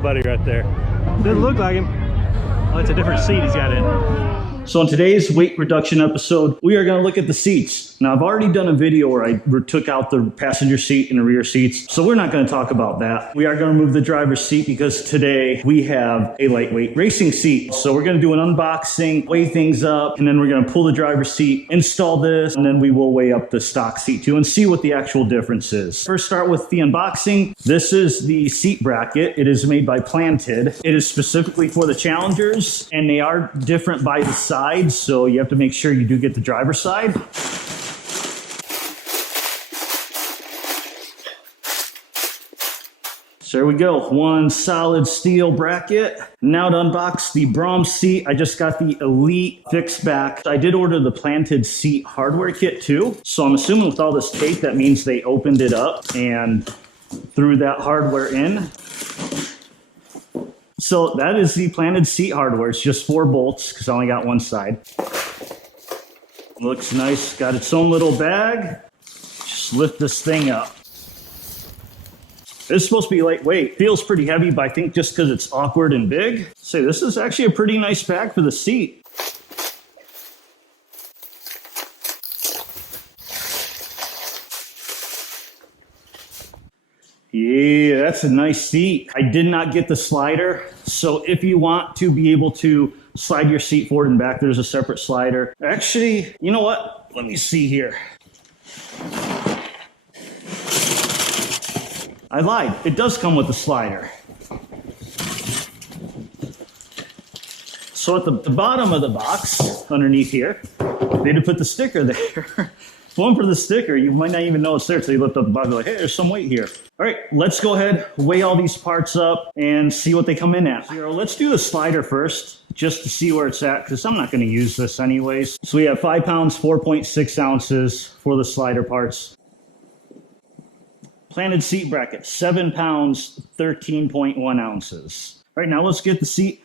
buddy right there. Doesn't look like him. Oh, it's a different seat he's got in. So in today's weight reduction episode, we are going to look at the seats. Now, I've already done a video where I took out the passenger seat and the rear seats, so we're not going to talk about that. We are going to remove the driver's seat because today we have a lightweight racing seat. So we're going to do an unboxing, weigh things up, and then we're going to pull the driver's seat, install this, and then we will weigh up the stock seat too and see what the actual difference is. First, start with the unboxing. This is the seat bracket. It is made by Planted. It is specifically for the Challengers, and they are different by the side, so you have to make sure you do get the driver's side. So there we go, one solid steel bracket. Now to unbox the Braum seat, I just got the Elite fixed back. I did order the Planted seat hardware kit too, so I'm assuming with all this tape, that means they opened it up and threw that hardware in. So that is the Planted seat hardware. It's just 4 bolts because I only got one side. Looks nice, got its own little bag. Just lift this thing up. It's supposed to be lightweight. Feels pretty heavy, but I think just because it's awkward and big. Say, this is actually a pretty nice bag for the seat. Yeah, that's a nice seat. I did not get the slider, so if you want to be able to slide your seat forward and back, there's a separate slider. Actually, you know what? Let me see here. I lied. It does come with a slider. So at the bottom of the box, underneath here, they did put the sticker there. One for the sticker, you might not even know it's there until you lift up the box, like, hey, there's some weight here. All right, let's go ahead, weigh all these parts up and see what they come in at. So let's do the slider first, just to see where it's at, because I'm not going to use this anyways. So we have 5 pounds, 4.6 ounces for the slider parts. Planted seat bracket, 7 pounds, 13.1 ounces. All right, now let's get the seat.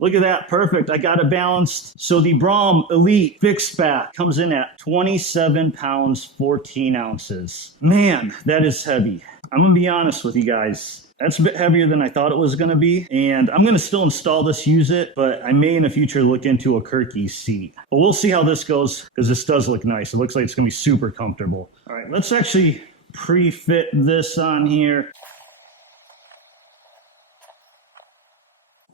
Look at that, perfect. I got it balanced. So the Braum Elite fixed back comes in at 27 pounds, 14 ounces. Man, that is heavy. I'm gonna be honest with you guys. That's a bit heavier than I thought it was gonna be. And I'm gonna still install this, use it, but I may in the future look into a Kirkey seat. But we'll see how this goes, because this does look nice. It looks like it's gonna be super comfortable. All right, let's actually pre-fit this on here.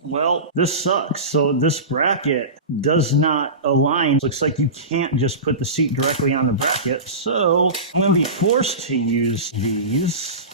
Well, this sucks. So this bracket does not align. Looks like you can't just put the seat directly on the bracket. So I'm going to be forced to use these.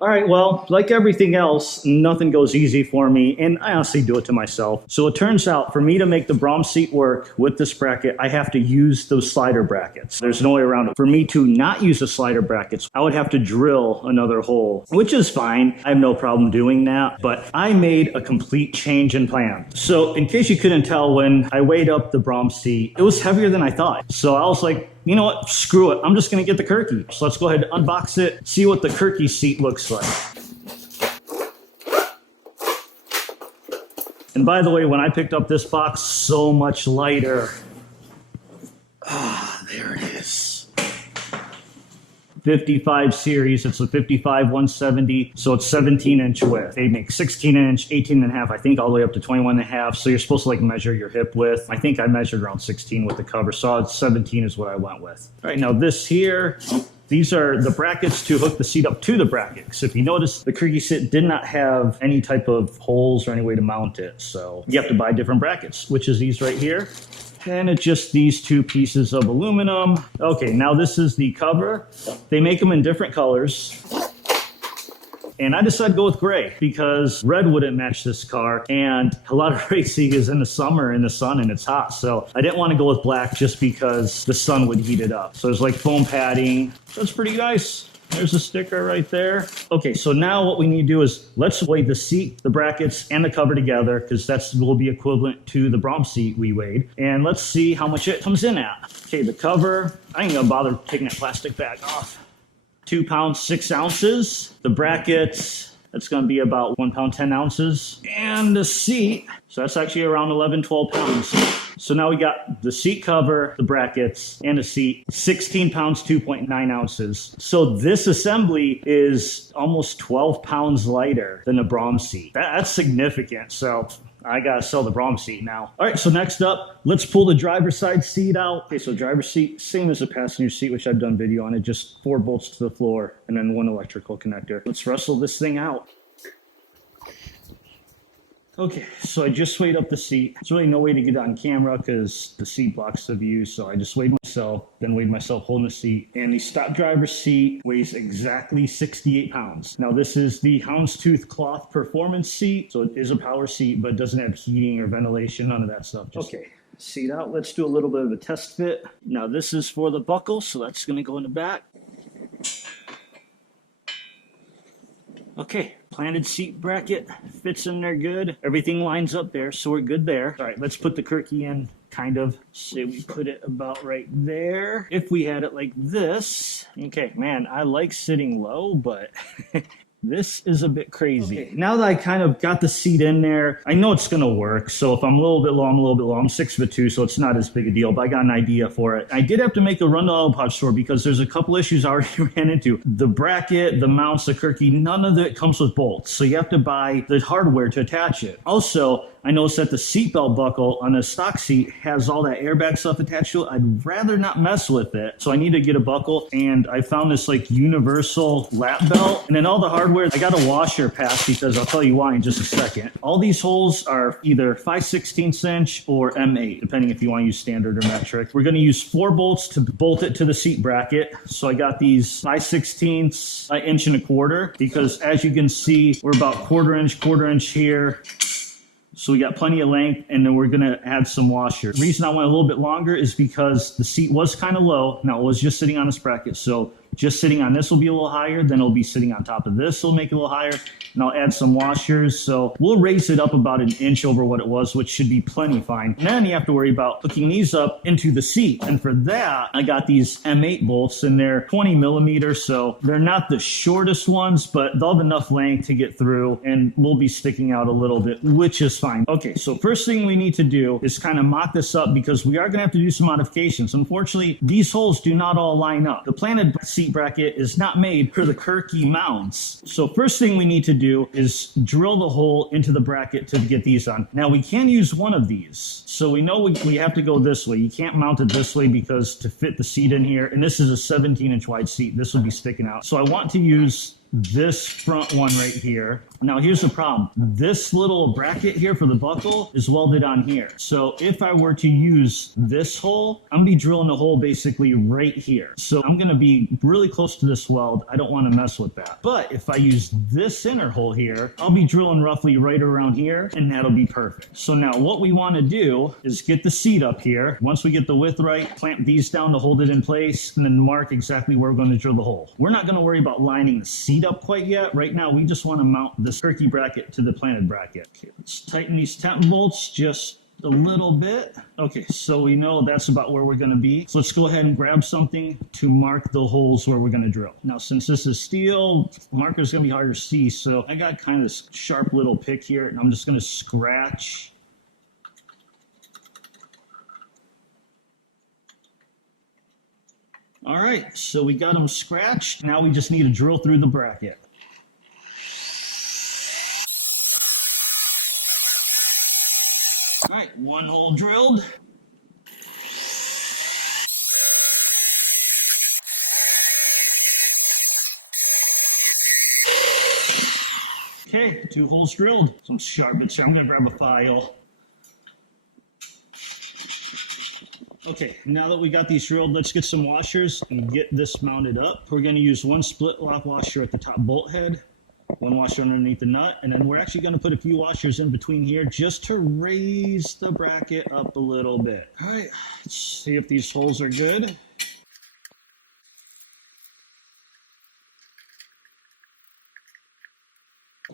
All right, well, like everything else, nothing goes easy for me, and I honestly do it to myself. So it turns out, for me to make the Braum seat work with this bracket, I have to use those slider brackets. There's no way around it. For me to not use the slider brackets, I would have to drill another hole, which is fine. I have no problem doing that, but I made a complete change in plan. So in case you couldn't tell, when I weighed up the Braum seat, it was heavier than I thought. So I was like, you know what, screw it. I'm just gonna get the Kirkey. So let's go ahead and unbox it, see what the Kirkey seat looks like. And by the way, when I picked up this box, so much lighter. Ah, there it is. 55 series, it's a 55 170, so it's 17-inch width. They make 16-inch, 18.5, I think all the way up to 21.5, so you're supposed to like measure your hip width. I think I measured around 16 with the cover, so 17 is what I went with. All right, now this here, these are the brackets to hook the seat up to the bracket. So if you notice, the Kirkey seat did not have any type of holes or any way to mount it, so you have to buy different brackets, which is these right here. And it's just these 2 pieces of aluminum. Okay, now this is the cover. They make them in different colors. And I decided to go with gray because red wouldn't match this car. And a lot of racing is in the summer in the sun and it's hot. So I didn't want to go with black just because the sun would heat it up. So there's like foam padding. That's pretty nice. There's a sticker right there. Okay, so now what we need to do is let's weigh the seat, the brackets, and the cover together because that's will be equivalent to the Braum seat we weighed. And let's see how much it comes in at. Okay, the cover, I ain't gonna bother taking that plastic bag off. 2 pounds, 6 ounces. The brackets, that's gonna be about 1 pound, 10 ounces. And the seat, so that's actually around 11, 12 pounds. So now we got the seat cover, the brackets, and a seat, 16 pounds, 2.9 ounces. So this assembly is almost 12 pounds lighter than the Braum seat. That's significant. So I gotta sell the Braum seat now. All right, so next up, let's pull the driver's side seat out. Okay, so driver's seat, same as the passenger seat, which I've done video on it, just 4 bolts to the floor and then 1 electrical connector. Let's wrestle this thing out. Okay, so I just weighed up the seat. There's really no way to get it on camera because the seat blocks the view, so I just weighed myself, then weighed myself holding the seat. And the stock driver's seat weighs exactly 68 pounds. Now this is the houndstooth cloth performance seat, so it is a power seat, but it doesn't have heating or ventilation, none of that stuff. Okay, seat out. Let's do a little bit of a test fit. Now this is for the buckle, so that's gonna go in the back. Okay, planted seat bracket fits in there good. Everything lines up there, so we're good there. All right, let's put the Kirkey in, kind of. Say we put it about right there. If we had it like this. Okay, man, I like sitting low, but this is a bit crazy. Okay, now that I kind of got the seat in there, I know it's gonna work. So if I'm a little bit low, I'm a little bit low. I'm 6'2", so it's not as big a deal, but I got an idea for it. I did have to make a run to the auto pod store because there's a couple issues I already ran into. The bracket, the mounts, the Kirkey, none of it comes with bolts. So you have to buy the hardware to attach it. Also, I noticed that the seatbelt buckle on a stock seat has all that airbag stuff attached to it. I'd rather not mess with it. So I need to get a buckle, and I found this like universal lap belt. And then all the hardware, I got a washer pass because I'll tell you why in just a second. All these holes are either 5/16 inch or M8, depending if you want to use standard or metric. We're going to use 4 bolts to bolt it to the seat bracket. So I got these 5/16 inch and a quarter because as you can see, we're about quarter inch here. So we got plenty of length, and then we're gonna add some washers. The reason I went a little bit longer is because the seat was kind of low. Now it was just sitting on this bracket, so just sitting on this will be a little higher, then it'll be sitting on top of this, it'll make it a little higher, and I'll add some washers. So we'll raise it up about 1 inch over what it was, which should be plenty fine. And then you have to worry about hooking these up into the seat. And for that, I got these M8 bolts, and they're 20 millimeters, so they're not the shortest ones, but they'll have enough length to get through, and we'll be sticking out a little bit, which is fine. Okay, so first thing we need to do is kind of mock this up because we are gonna have to do some modifications. Unfortunately, these holes do not all line up. The planted seat bracket is not made for the Kirkey mounts. So first thing we need to do is drill the hole into the bracket to get these on. Now we can use one of these. So we know we have to go this way. You can't mount it this way because to fit the seat in here, and this is a 17-inch wide seat, this will be sticking out. So I want to use this front one right here. Now here's the problem. This little bracket here for the buckle is welded on here. So if I were to use this hole, I'm gonna be drilling a hole basically right here. So I'm gonna be really close to this weld. I don't wanna mess with that. But if I use this inner hole here, I'll be drilling roughly right around here, and that'll be perfect. So now what we wanna do is get the seat up here. Once we get the width right, clamp these down to hold it in place, and then mark exactly where we're gonna drill the hole. We're not gonna worry about lining the seat up quite yet. Right now, we just wanna mount this Kirkey bracket to the planted bracket. Okay, let's tighten these temp bolts just a little bit. Okay, so we know that's about where we're gonna be. So let's go ahead and grab something to mark the holes where we're gonna drill. Now, since this is steel, marker's gonna be harder to see, so I got kind of this sharp little pick here, and I'm just gonna scratch. All right, so we got them scratched. Now we just need to drill through the bracket. All right, 1 hole drilled. Okay, 2 holes drilled. Some sharp bits here. I'm gonna grab a file. Okay, now that we got these drilled, let's get some washers and get this mounted up. We're gonna use 1 split lock washer at the top bolt head, 1 washer underneath the nut, and then we're actually gonna put a few washers in between here just to raise the bracket up a little bit. All right, let's see if these holes are good.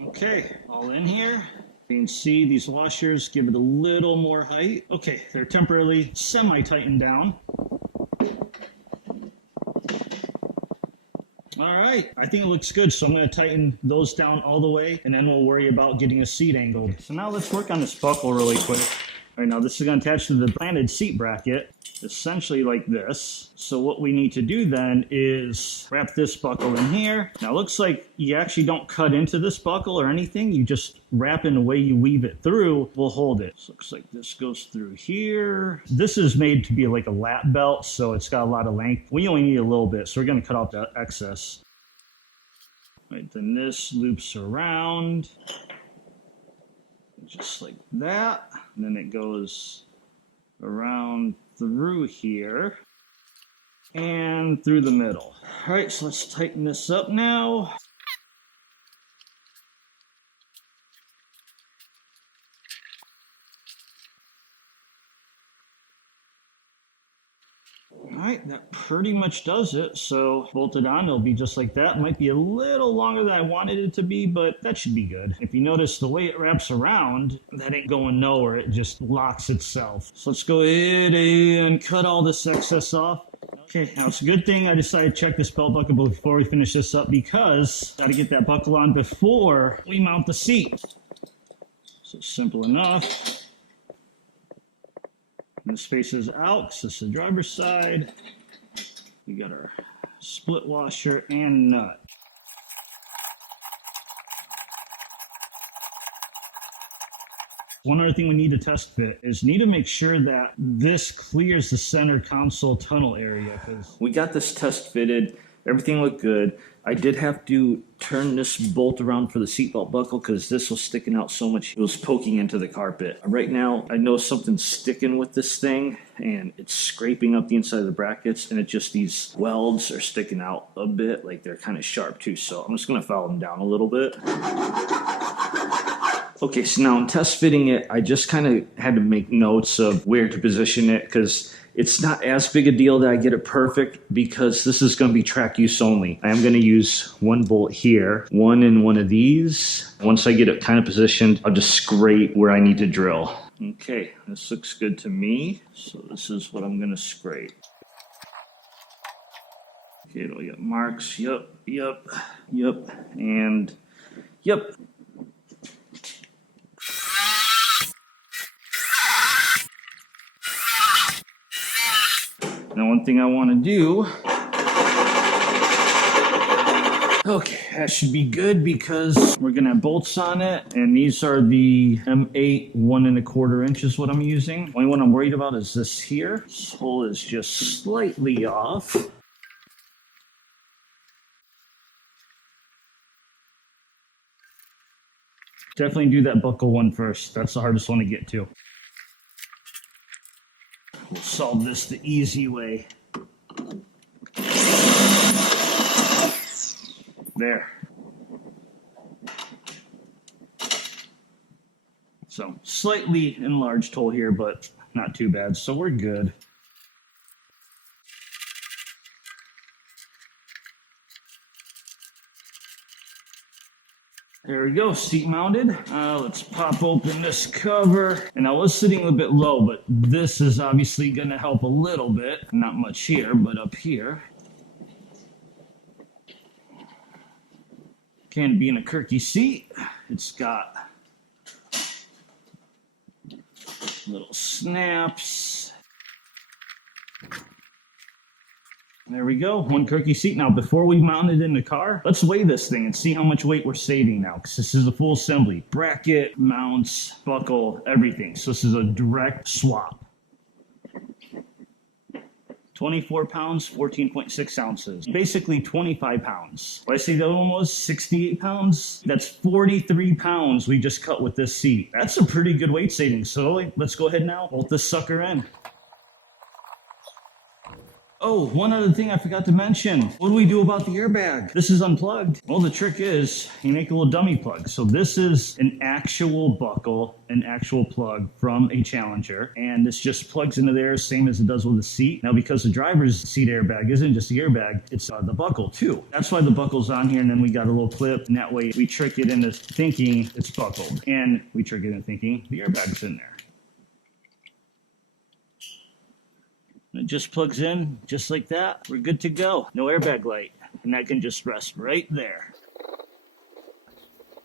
Okay, all in here. You can see these washers give it a little more height. Okay, they're temporarily semi-tightened down. All right, I think it looks good, so I'm gonna tighten those down all the way, and then we'll worry about getting a seat angled. So now let's work on this buckle really quick. All right, now this is going to attach to the planted seat bracket, essentially like this. So what we need to do then is wrap this buckle in here. Now it looks like you actually don't cut into this buckle or anything. You just wrap in the way you weave it through will hold it. So looks like this goes through here. This is made to be like a lap belt, so it's got a lot of length. We only need a little bit, so we're going to cut off the excess. Right, then this loops around. Just like that, and then it goes around through here and through the middle. All right, so let's tighten this up now. All right, that pretty much does it. So bolted on, it'll be just like that. Might be a little longer than I wanted it to be, but that should be good. If you notice the way it wraps around, that ain't going nowhere. It just locks itself. So let's go ahead and cut all this excess off. Okay, now it's a good thing I decided to check this belt buckle before we finish this up, because got to get that buckle on before we mount the seat. So simple enough. And the space is out, so this is the driver's side. We got our split washer and nut. One other thing we need to test fit is need to make sure that this clears the center console tunnel area, because we got this test fitted. Everything looked good. I did have to turn this bolt around for the seatbelt buckle because this was sticking out so much. It was poking into the carpet. Right now, I know something's sticking with this thing and it's scraping up the inside of the brackets, and it just, these welds are sticking out a bit, like they're kind of sharp too. So I'm just gonna file them down a little bit. Okay, so now in test fitting it, I just kind of had to make notes of where to position it, because it's not as big a deal that I get it perfect, because this is going to be track use only. I am going to use one bolt here, one in one of these. Once I get it kind of positioned, I'll just scrape where I need to drill. Okay, this looks good to me. So this is what I'm going to scrape. Okay, do I get marks? Yep, and yep. Now, one thing I want to do, okay, that should be good because we're going to have bolts on it, and these are the M8 1¼ inches what I'm using. Only one I'm worried about is this here. This hole is just slightly off. Definitely do that buckle one first. That's the hardest one to get to. We'll solve this the easy way. There. So slightly enlarged hole here, but not too bad. So we're good. There we go, seat mounted. Let's pop open this cover. And I was sitting a bit low, but this is obviously gonna help a little bit. Not much here, but up here. Can be in a Kirkey seat. It's got little snaps. There we go, one Kirkey seat. Now, before we mount it in the car, let's weigh this thing and see how much weight we're saving now, because this is a full assembly. Bracket, mounts, buckle, everything. So this is a direct swap. 24 pounds, 14.6 ounces. Basically 25 pounds. What I say the other one was 68 pounds? That's 43 pounds we just cut with this seat. That's a pretty good weight saving. So let's go ahead now, bolt this sucker in. Oh, one other thing I forgot to mention. What do we do about the airbag? This is unplugged. Well, the trick is you make a little dummy plug. So this is an actual buckle, an actual plug from a Challenger, and this just plugs into there, same as it does with the seat. Now, because the driver's seat airbag isn't just the airbag, it's the buckle too. That's why the buckle's on here, and then we got a little clip, and that way we trick it into thinking it's buckled, and we trick it into thinking the airbag's in there. It just plugs in just like that. We're good to go. No airbag light. And that can just rest right there.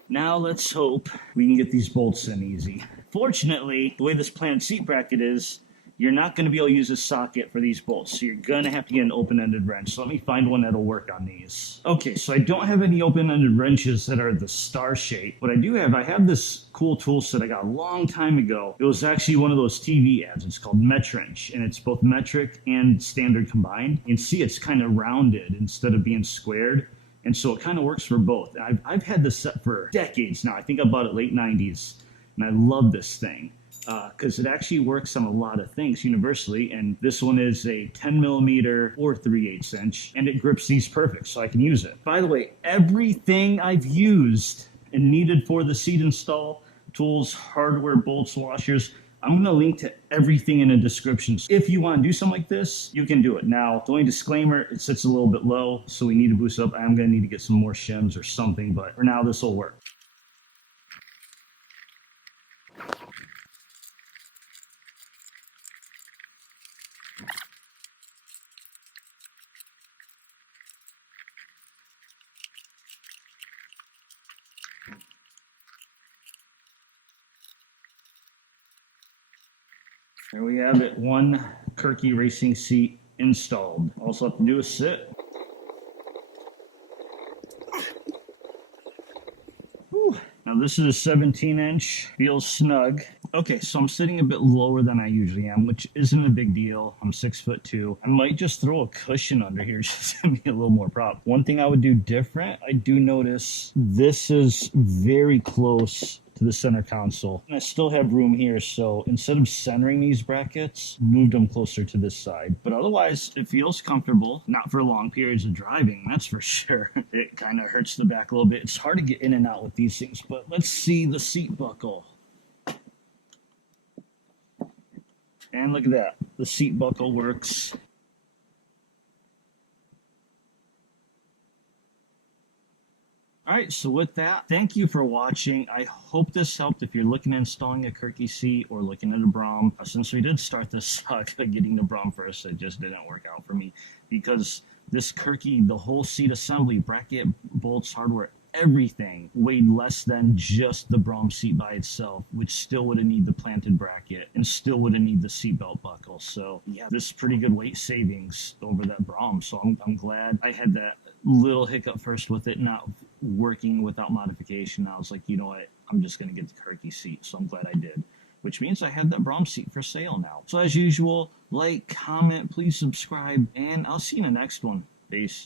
Now let's hope we can get these bolts in easy. Fortunately, the way this planted seat bracket is, you're not going to be able to use a socket for these bolts, so you're going to have to get an open-ended wrench. So let me find one that'll work on these. Okay, so I don't have any open-ended wrenches that are the star shape. What I have this cool tool set I got a long time ago. It was actually one of those TV ads. It's called Metwrench, and it's both metric and standard combined. You can see it's kind of rounded instead of being squared. And so it kind of works for both. I've had this set for decades now. I think I bought it late 90s, and I love this thing. Because it actually works on a lot of things universally, and this one is a 10 millimeter or 3/8 inch, and it grips these perfect, so I can use it. By the way, everything I've used and needed for the seat install, tools, hardware, bolts, washers, I'm going to link to everything in the description. If you want to do something like this, you can do it. Now, the only disclaimer, it sits a little bit low, so we need to boost it up. I'm going to need to get some more shims or something, but for now, this will work. There we have it, one Kirkey racing seat installed. All I have to do is sit. Whew. Now this is a 17 inch, feels snug. Okay, so I'm sitting a bit lower than I usually am, which isn't a big deal. I'm 6'2". I might just throw a cushion under here just to be a little more prop. One thing I would do different, I do notice this is very close to the center console. And I still have room here, so instead of centering these brackets, moved them closer to this side. But otherwise, it feels comfortable, not for long periods of driving, that's for sure. It kind of hurts the back a little bit. It's hard to get in and out with these things, but let's see the seat buckle. And look at that, the seat buckle works. All right, so with that, thank you for watching. I hope this helped if you're looking at installing a Kirkey seat or looking at a Braum. Since we did start this saga getting the Braum first, it just didn't work out for me because this Kirkey, the whole seat assembly, bracket, bolts, hardware, everything weighed less than just the Braum seat by itself, which still would have needed the planted bracket and still would have needed the seatbelt buckle. So yeah, this is pretty good weight savings over that Braum. So I'm glad I had that little hiccup first with it not working without modification. I was like, you know what, I'm just going to get the Kirkey seat. So I'm glad I did, which means I have that Braum seat for sale now. So as usual, like, comment, please subscribe, and I'll see you in the next one. Peace.